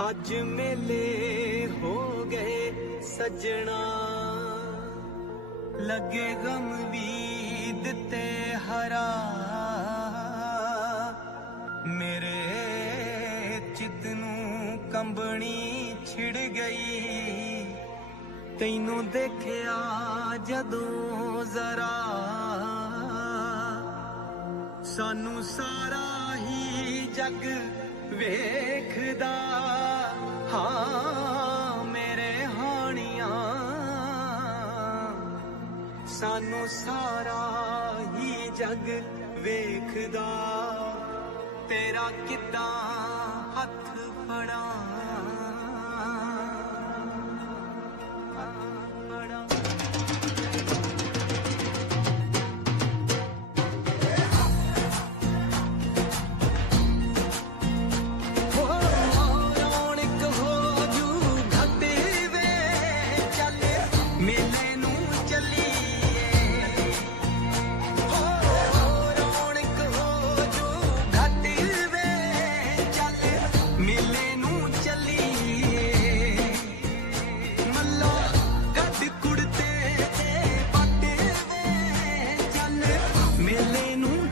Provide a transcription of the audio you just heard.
ਅੱਜ ਮੇਲੇ ਹੋ ਗਏ ਸੱਜਣਾ। ਲੱਗੇ ਗਮ ਵੀ ਦਿੱਤੇ ਹਰਾ। ਮੇਰੇ ਚਿੱਤ ਨੂੰ ਕੰਬਣੀ ਛਿੜ ਗਈ। ਤੈਨੂੰ ਦੇਖਿਆ ਜਦੋਂ ਜ਼ਰਾ। ਸਾਨੂੰ ਸਾਰਾ ਹੀ ਜੱਗ ਵੇਖਦਾ। ਸਾਨੂੰ ਸਾਰਾ ਹੀ ਜਗ ਵੇਖਦਾ। ਤੇਰਾ ਕਿੱਦਾਂ